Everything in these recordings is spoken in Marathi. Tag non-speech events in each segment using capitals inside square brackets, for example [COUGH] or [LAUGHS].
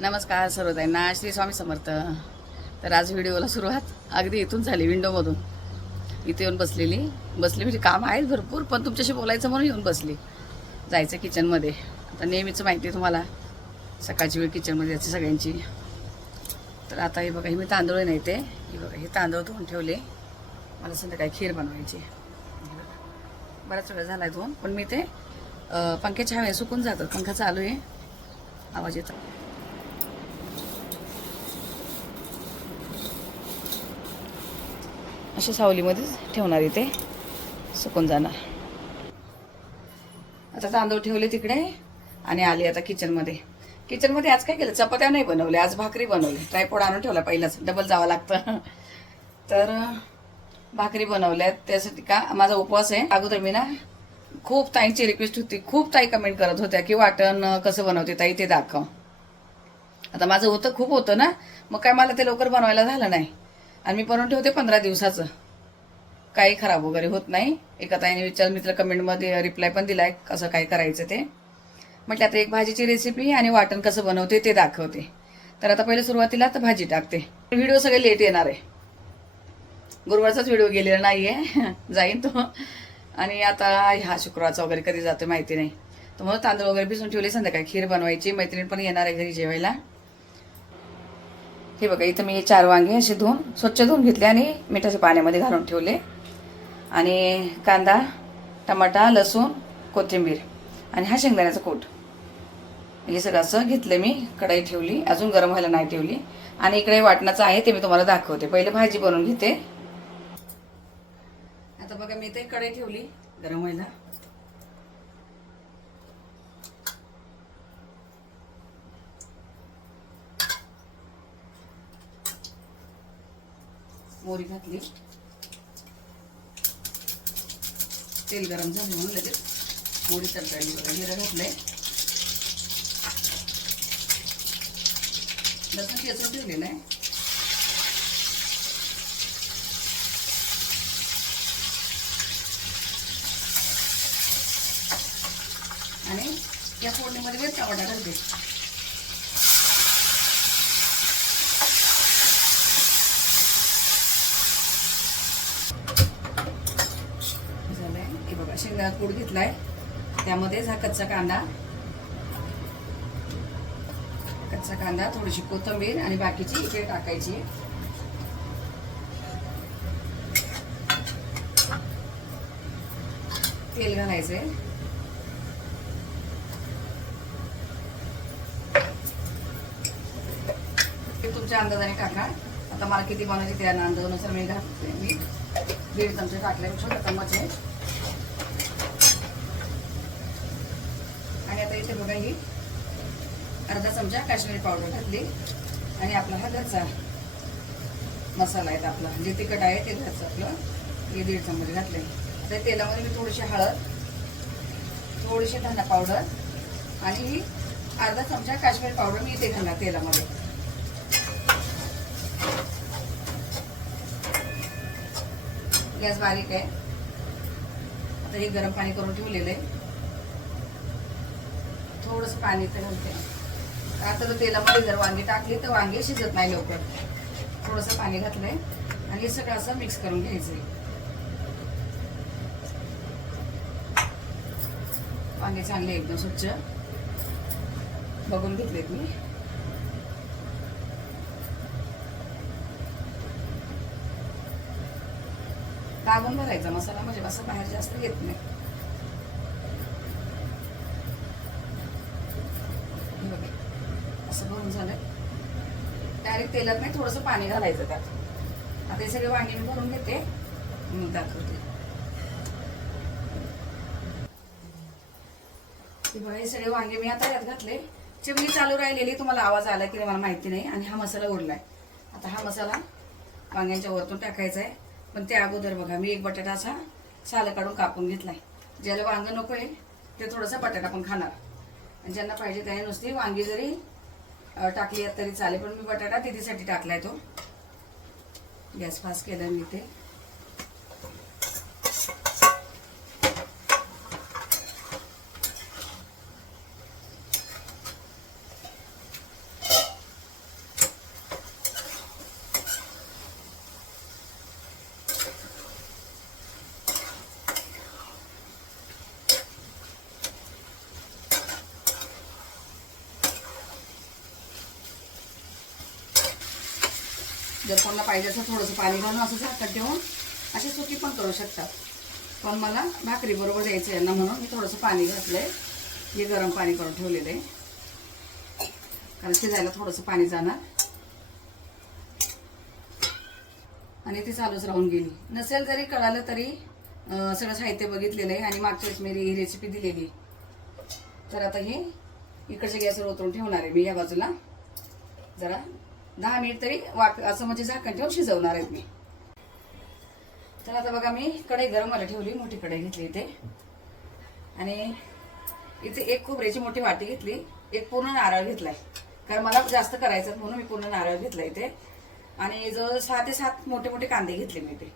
नमस्कार सर्वताईंना श्री स्वामी समर्थ. तर आज व्हिडिओला सुरुवात अगदी इथून झाली विंडोमधून. इथे येऊन बसलेली. बसली म्हणजे काम आहेत भरपूर पण तुमच्याशी बोलायचं म्हणून येऊन बसली. जायचं किचनमध्ये. आता नेहमीचं माहिती आहे तुम्हाला सकाळची वेळ किचनमध्ये जायची सगळ्यांची. तर आता हे बघा हे मी तांदूळ नाही ते. हे बघा हे तांदूळ धुवून ठेवले. मला संध्याकाळी खीर बनवायची. बराच वेळ झाला आहे धुवून पण मी ते पंख्याच्या हवे सुकून जातात पंखा चालू आहे. आवाज येतो. अशा सावलीमध्येच ठेवणार इथे सुकून जाणार. आता तांदूळ ठेवले तिकडे आणि आले आता किचनमध्ये किचनमध्ये आज काय केलं? चपात्या नाही बनवल्या आज भाकरी बनवली. ट्रायपोड आणून ठेवला पहिलाच. डबल जावं लागतं. तर भाकरी बनवल्यात. त्यासाठी का? माझा उपवास आहे. अगोदर मी ना खूप ताईंची रिक्वेस्ट होती. खूप ताई कमेंट करत होत्या की वाटण कसं बनवते? ताई ते दाखव. आता माझं होतं खूप होतं ना. मग काय मला ते लवकर बनवायला झालं नाही. आणि मी बनवून ठेवते पंधरा दिवसाचं. काही खराब वगैरे होत नाही. एका ताईने विचार मित्र कमेंटमध्ये रिप्लाय पण दिलाय कसं काय करायचं ते. म्हटलं आता एक भाजीची रेसिपी आणि वाटण कसं बनवते ते दाखवते. तर आता पहिले सुरुवातीला तर भाजी टाकते. व्हिडिओ सगळे लेट येणार आहे. गुरुवारचाच व्हिडिओ गेलेला नाही आहे [LAUGHS] जाईन तो. आणि आता ह्या शुक्रवारचा वगैरे कधी जातो माहिती नाही. तर मग तांदूळ वगैरे भिजून ठेवले संध्याकाळी खीर बनवायची. मैत्रीण पण येणार आहे घरी जेवायला. हे बघा इथं मी चार वांगे असे धुवून स्वच्छ धुवून घेतले आणि मिठाच्या पाण्यामध्ये घालून ठेवले. आणि कांदा टमाटा लसूण कोथिंबीर आणि हा शेंगदाण्याचा कूट. हे सगळं असं घेतलं मी कढई ठेवली अजून गरम व्हायला नाही ठेवली. आणि इकडे वाटणाचं आहे ते मी तुम्हाला दाखवते. पहिले भाजी बनवून घेते. आता बघा मी ते कढई ठेवली गरम व्हायला. मोरी घातली. तेल गरम झालं म्हणून लगेच मोरी तडतडली बघा जिरं घातलंय. लसूण ठेचून ठेवलेलं आहे. आणि या फोडणीमध्ये वेळ टमाटा घालते झालंय हे बघा कूट घेतलाय. त्यामध्येच हा कच्चा कांदा. कच्चा कांदा थोडीशी कोथिंबीर आणि बाकीची इकडे टाकायची. तेल घालायचंय. ते तुमच्या अंदाजाने टाका. आता मला किती बनवायची त्या अंदाजानुसार मी घालते. मी दीड चमचे टाकल्यापेक्षा छोटा चम्मच आहे मी अर्धा चमचा काश्मीरी पावडर घातली. आणि आपला हा घरचा मसाला आहे आपला. जे तिखट आहे ते घरचं आपलं. हे दीड चमच घातले. तर तेलामध्ये मी थोडीशी हळद थोडीशी धना पावडर आणि ही अर्धा चमचा काश्मीरी पावडर मी इथे घालणार तेलामध्ये. गॅस बारीक आहे. आता हे गरम पाणी करून ठेवलेलं आहे. थोडंसं पाणी तर घालते आता तर तेलामध्ये जर वांगी टाकली तर वांगे शिजत नाही लवकर. थोडंसं पाणी घातलंय आणि हे सगळं असं मिक्स करून घ्यायचंय. वांगे चांगले एकदम स्वच्छ. बघून घेतलेत मी. दाबून भरायचा मसाला म्हणजे असं बाहेर जास्त येत नाही हे बघा. असं भरून झालं डायरेक्ट तेलात नाही थोडंसं पाणी घालायचं त्यात. आता हे सगळे वांगे मी भरून घेते. मी दाखवते. हे सगळे वांगे मी आता यात घातले. चिमणी चालू राहिलेली तुम्हाला आवाज आला की नाही मला माहिती नाही. आणि हा मसाला उरलाय. आता हा मसाला वांग्यांच्या वरतून टाकायचा आहे पण त्या अगोदर बघा मी एक बटाटा असा सालं काढून कापून घेतलाय. ज्याला वांग नको आहे ते थोडासा बटाटा पण खाणार. आणि ज्यांना पाहिजे त्याने नुसती वांगी जरी टाकली आहेत तरी चालेल पण मी बटाटा तिथीसाठी टाकलाय तो. गॅस फास्ट केला मी ते जर कोणाला पाहिजे असं थोडंसं पाणी घालून असं झाकण ठेवून अशी सुकी पण करू शकतात पण मला भाकरीबरोबर द्यायचं आहे ना म्हणून मी थोडंसं पाणी घातलंय. हे गरम पाणी करून ठेवलेलं आहे. कारण शिजायला थोडंसं पाणी जाणार. आणि ती चालूच राहून गेली. नसेल जरी कळालं तरी सगळं साहित्य बघितलेलं आहे आणि मागच्या वेळेस मी ही रेसिपी दिलेली. तर आता हे इकडच्या गॅसवर उतरून ठेवणार आहे मी या बाजूला. जरा दहा मिनिट तरी वाफ असं म्हणजे झाकण ठेवून शिजवणार आहेत मी. तर आता बघा मी कढई गरम व्हायला ठेवली मोठी कढई घेतली इथे. आणि इथे एक खोबऱ्याची मोठी वाटी घेतली एक पूर्ण नारळ घेतलाय. कारण मला जास्त करायचं म्हणून मी पूर्ण नारळ घेतला इथे. आणि जवळ सहा ते सात मोठे मोठे कांदे घेतले मी इथे.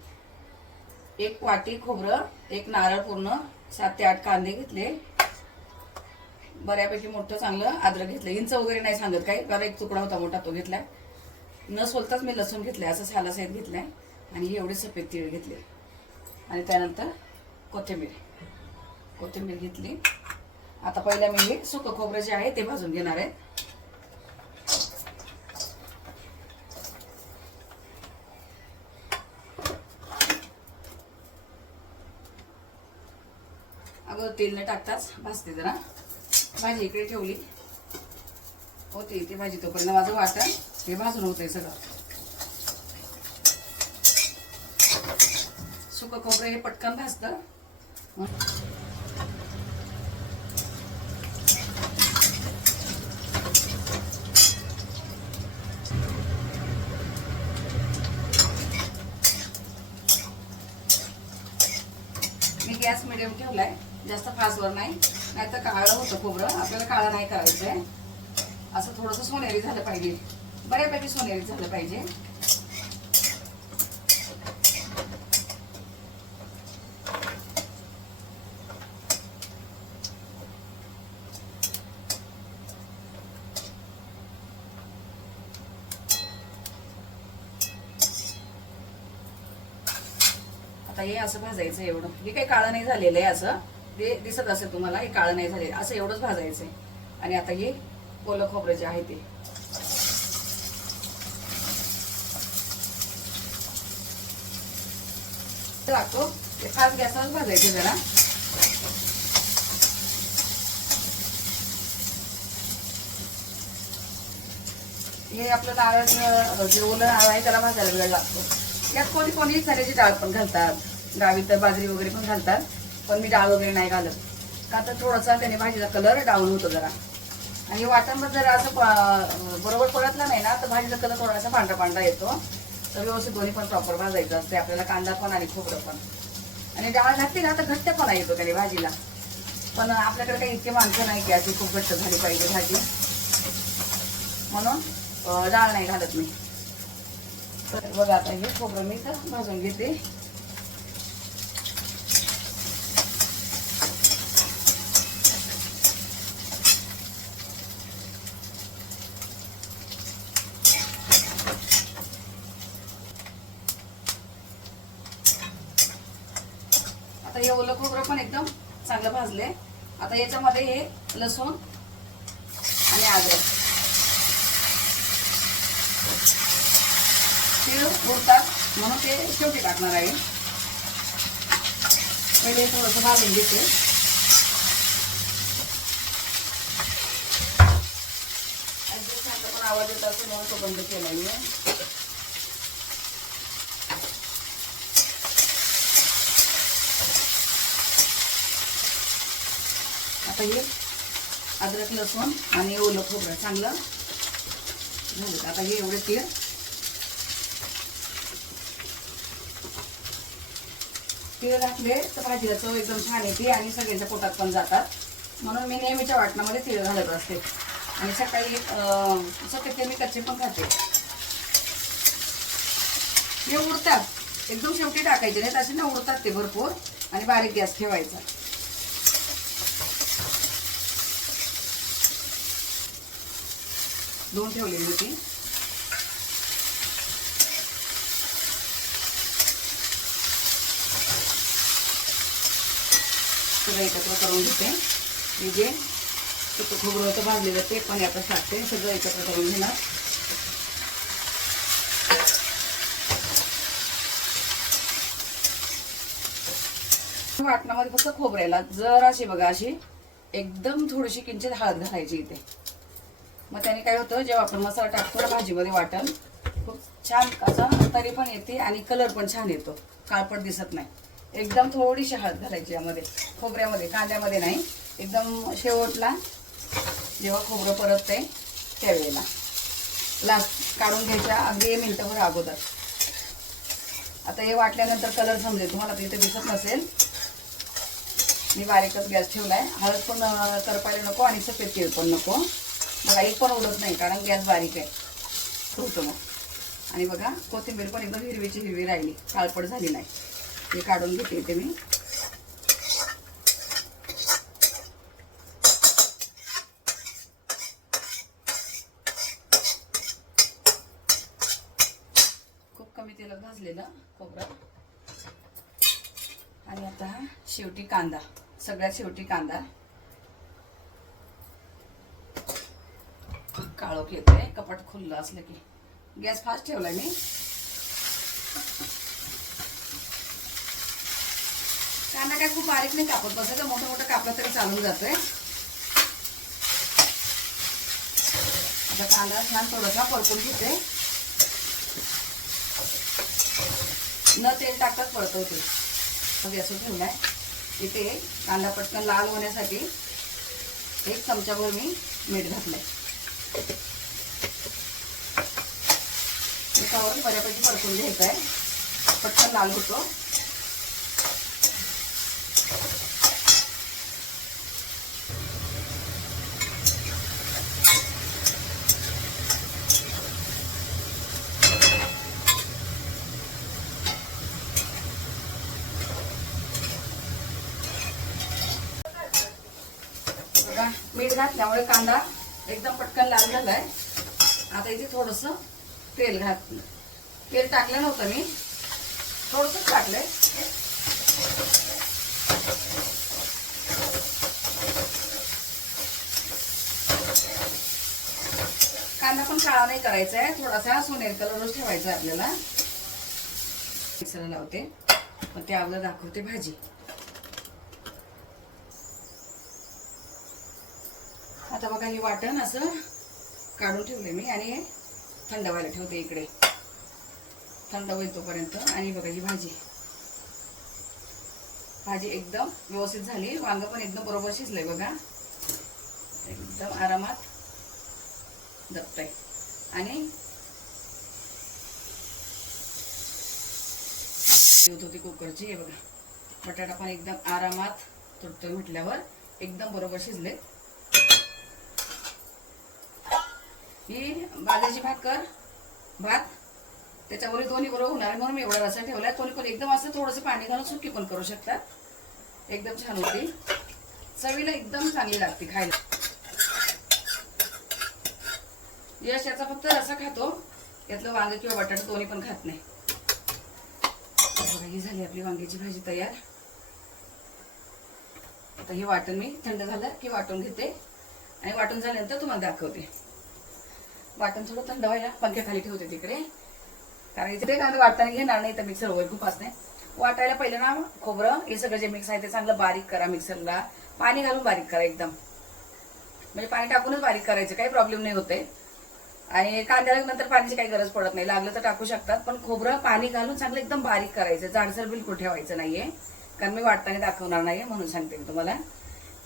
एक वाटी खोबरं एक नारळ पूर्ण सात ते आठ कांदे घेतले. बऱ्यापैकी मोठं चांगलं अद्रक घेतलं. इंच वगैरे नाही सांगत काही कारण एक तुकडा होता मोठा तो घेतलाय. न सोलताच मी लसूण घेतलं असं सालासाहेब घेतलाय आणि एवढे सफेद तीळ घेतले. आणि त्यानंतर कोथिंबीर. कोथिंबीर घेतली. आता पहिल्या मी हे सुकं खोबरं जे आहे ते भाजून घेणार आहे. अगं तेल न टाकताच भाजते जरा. भाजी इकडे ठेवली. होती ती भाजी तोपर्यंत माझं वाटण. हे भाजून होते सगळं. सुकं खोबरं हे पटकन भाजतं. मी गॅस मिडियम ठेवलाय. जास्त फास्टवर नाही. नाहीतर काळं होतं खोबरं. आपल्याला काळं नाही करायचंय. असं थोडंसं सोनेरी झालं पाहिजे. बऱ्यापैकी सोनेरी झालं पाहिजे. आता हे असं भाजायचं एवढं. हे काही काळं नाही झालेलं आहे असं. ते दिसत असेल तुम्हाला हे काळं नाही झालेलं असं एवढंच भाजायचंय आणि आता हे ओलं खोबरं जे आहे ते. राहतो. ते फास्ट गॅसवर भाजायचं जरा. हे आपलं नारळ जे ओलं नारळ आहे त्याला भाजायला वेळ लागतो. यात कोणी कोणी चण्याची डाळ पण घालतात. डाळी तर बाजरी वगैरे पण घालतात. पण मी डाळ वगैरे नाही घालत. का तर थोडासा त्याने भाजीचा कलर डाऊन होतो जरा. आणि वाटण जर असं बरोबर पडतला नाही ना तर भाजीचा कलर थोडासा पांढरा पांढरा येतो. तर व्यवस्थित दोन्ही पण प्रॉपर भाजायचं असते आपल्याला कांदा पण आणि खोबरं पण. आणि डाळ लागते ना तर घट्टपणा येतो त्याने भाजीला. पण आपल्याकडे काही इतके माणसं नाही की अशी खूप घट्ट झाली पाहिजे भाजी. म्हणून डाळ नाही घालत मी. तर बघा आता हे खोबरं मी तर भाजून घेते. ओलं खोबरं पण एकदम चांगलं भाजले आता याच्यामध्ये हे लसूण आणि अद्रक तीळ उरतात म्हणून ते शेवटी टाकणार आहे. पहिले थोडंसं भाजून घेते. आणि ते चांगलं पण आवाज येत असेल म्हणून तो बंद केला मी. आता हे अद्रक लसूण आणि ओलं खोबरं चांगलं झालं. आता हे एवढं तीळ. तीळ घातले तर भाजीला चव एकदम छान येते आणि सगळ्यांच्या पोटात पण जातात. म्हणून मी नेहमीच्या वाटणामध्ये तीळ घालत असते. आणि सकाळी अं, मी कच्चे पण खाते. हे उडतात. एकदम शेवटी टाकायचे नाही तसे ना उडतात ते भरपूर आणि बारीक गॅस ठेवायचा. दोन ठेवलेली होती. सगळं एकत्र करून घेते. मी जे सुकं खोबरं होतं भाजलेलं ते पण आता साठते. सगळं एकत्र करून घेणार. वाटणामध्ये फक्त खोबऱ्याला जर अशी बघा अशी एकदम थोडीशी किंचित हळद घालायची इथे. मग त्याने काय होतं जेव्हा आपण मसाला टाकतो ना भाजीमध्ये वाटण खूप छान असा तरी पण येते आणि कलर पण छान येतो. काळपट दिसत नाही. एकदम थोडीशी हळद घालायची यामध्ये. खोबऱ्यामध्ये कांद्यामध्ये नाही. एकदम शेवटला जेव्हा खोबरं परतते त्यावेळेला. लास्ट काढून घ्यायच्या अगदी मिनटंभर अगोदर. आता हे वाटल्यानंतर कलर समजेल. तुम्हाला तिथे दिसत नसेल. मी बारीकच गॅस ठेवला आहे हळद पण करपायला नको आणि सफेद तेल पण नको. बघा एक पण उडत नाही कारण गॅस बारीक आहे. ठेवतो मग. आणि बघा कोथिंबीर पण एकदम हिरवीची हिरवी राहिली. काळपट झाली नाही. हे काढून घेते इथे मी. खूप कमी तेलात भाजलेलं खोबरं. आणि आता शेवटी कांदा. सगळ्यात शेवटी कांदा. काळोख येतोय कपाट खुल्लं असलं की. गॅस फास्ट ठेवलाय मी. कांदा काय खूप बारीक नाही कापत बसायचं मोठं मोठं कापलं तरी चालून जातोय. आता कांदा छान थोडासा परतून घेते. न तेल टाकताच परतवते ते गॅस ठेवलाय. इथे कांदा पटकन लाल होण्यासाठी एक चमचाभर मी मीठ घातलंय. त्यावर बऱ्यापैकी परतून घ्यायचं आहे. पटकन लाल होतो बघा मीठ घातल्यामुळे कांदा एकदम पटकन लाल झालाय आता इथे थोडस तेल घातलं. तेल टाकलं नव्हतं मी. थोडस टाकलंय. कांदा पण काळा नाही करायचा आहे. थोडासा सोनेरी कलरच ठेवायचा आहे आपल्याला. मिक्सरला लावते. मग ते आपलं दाखवते भाजी आता बघा हे वाटण असं काढून ठेवले मी आणि हे थंड व्हायला ठेवते इकडे. थंड होईल तोपर्यंत. आणि बघा ही भाजी. भाजी एकदम व्यवस्थित झाली. वांग पण एकदम बरोबर शिजलंय बघा. एकदम आरामात दबतंय आणि होत होती कुकरची हे बघा. बटाटा पण एकदम आरामात तुटतोय म्हटल्यावर एकदम बरोबर शिजले ही बाजरीची भाकर भात. त्याच्यावर दोन्ही बरोबर होणार आहे. म्हणून मी एवढा रसा ठेवलाय कोणी पण एकदम असं थोडंसं पाणी घालून सुकी पण करू शकतात. एकदम छान होती. चवीला एकदम चांगली लागते खायला. यश याचा फक्त रसा खातो. यातलं वांगे किंवा बटाटा दोन्ही पण खात नाही. बघा, ही झाली आपली वांग्याची भाजी तयार. आता हे वाटण मी थंड झालं की वाटून घेते. आणि वाटून झाल्यानंतर तुम्हाला दाखवते. वाटण थोडं थंड व्हायला पंख्याखाली ठेवते तिकडे. कारण इथे कांदा वाटताना घेणार नाही तर मिक्सर वगैरे खूप असते वाटायला पहिलं ना खोबरं हे सगळं जे मिक्स आहे ते चांगलं बारीक करा मिक्सरला पाणी घालून बारीक करा एकदम. म्हणजे पाणी टाकूनच बारीक करायचं काही प्रॉब्लेम नाही होते आणि कांद्याला नंतर पाण्याची काही गरज पडत नाही. लागलं तर टाकू शकतात पण खोबरं पाणी घालून चांगलं एकदम बारीक करायचं. जाडसर बिलकुल ठेवायचं नाहीये. कारण मी वाटताना दाखवणार नाहीये म्हणून सांगते मी तुम्हाला.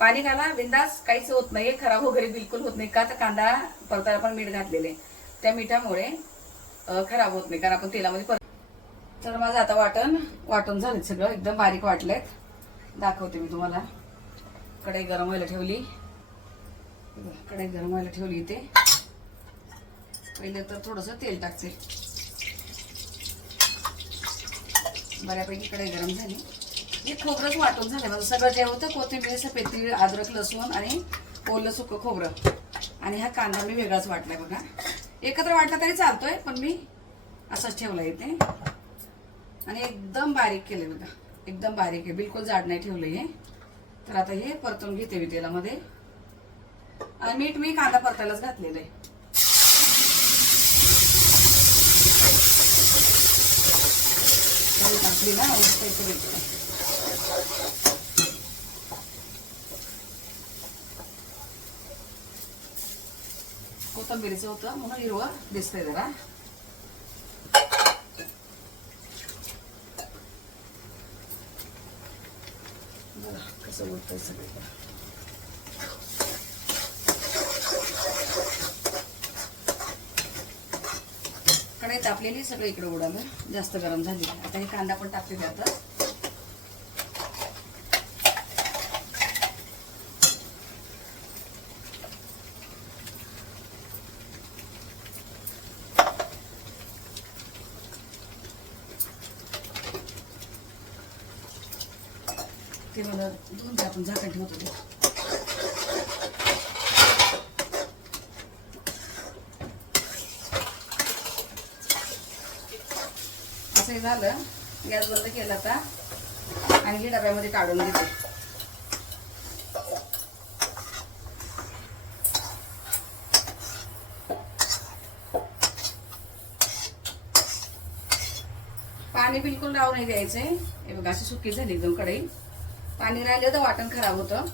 पाणी घाला बिंदास काहीच होत नाही खराब वगैरे बिलकुल होत नाही. का तर कांदा परतायला पण मीठ घातलेले. त्या मिठामुळे खराब होत नाही कारण आपण तेलामध्ये परत तर माझं आता वाटण वाटून झालं सगळं एकदम बारीक वाटलेत. दाखवते मी तुम्हाला. कढई गरम व्हायला ठेवली. कढई गरम व्हायला ठेवली इथे. पहिले तर थोडस तेल टाकते. बऱ्यापैकी कढई गरम झाली. मी खोबरंच वाटून झालं माझं सगळं जे होतं कोथिंबीर सफेद तीळ अद्रक लसूण आणि ओलं सुकं खोबरं. आणि हा कांदा मी वेगळाच वाटलाय बघा. एकत्र वाटला तरी चालतोय पण मी असाच ठेवला इथे. आणि एकदम बारीक केले बघा. एकदम बारीक आहे बिलकुल जाड नाही ठेवलं हे. तर आता हे परतून घेते मी तेलामध्ये. आणि मीठ मी कांदा परतायलाच घातलेलं आहे टाकली ना कोथंबिरीचं होतं म्हणून हिरवं दिसतंय जरा. कसं होतंय सगळं तापलेली सगळं इकडे उडालं. जास्त गरम झाली. आता हे कांदा पण टाकते त्यातच आपण झाकण ठेवतो ते. असं हे झालं. गॅस बंद केला आता. आणि हे डब्यामध्ये काढून घेते. पाणी बिलकुल राहू नाही द्यायचंय. हे बघा अशी सुकी झाली एकदम कढई. पाणी राहिलं तर वाटण खराब होतं.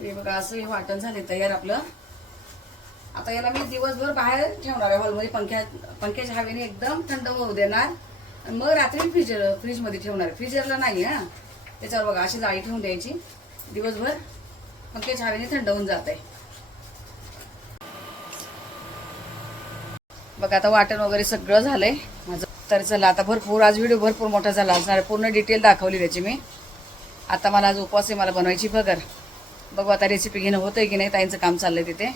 हे बघा असं हे वाटण झाले तयार आपलं. आता याला मी दिवसभर बाहेर ठेवणार आहे हॉलमध्ये पंख्या पंख्याच्या हवेने एकदम थंड होऊ देणार. मग रात्री फ्रीज फ्रीजमध्ये ठेवणार आहे. फ्रीजरला नाही हा. त्याच्यावर बघा अशी जाळी ठेवून द्यायची. दिवसभर पंख्याच्या हवेने थंड होऊन जात आहे बघा आता वाटण वगैरे सगळं झालंय. माझं तर चला आता भरपूर आज व्हिडिओ भरपूर मोठा झाला असणार पूर्ण डिटेल दाखवली त्याची मी. आता मला आज उपवास आहे मला बनवायची बगर. बघू आता रेसिपी घेणं होतंय की नाही ताईंचं काम चाललंय तिथे.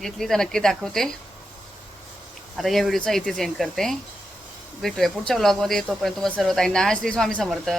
घेतली तर नक्की दाखवते. आता या व्हिडिओचा इथेच एंड करते. भेटूया पुढच्या ब्लॉगमध्ये येतोपर्यंत तुम्हाला सर्व ताईंना. श्री स्वामी समर्थ.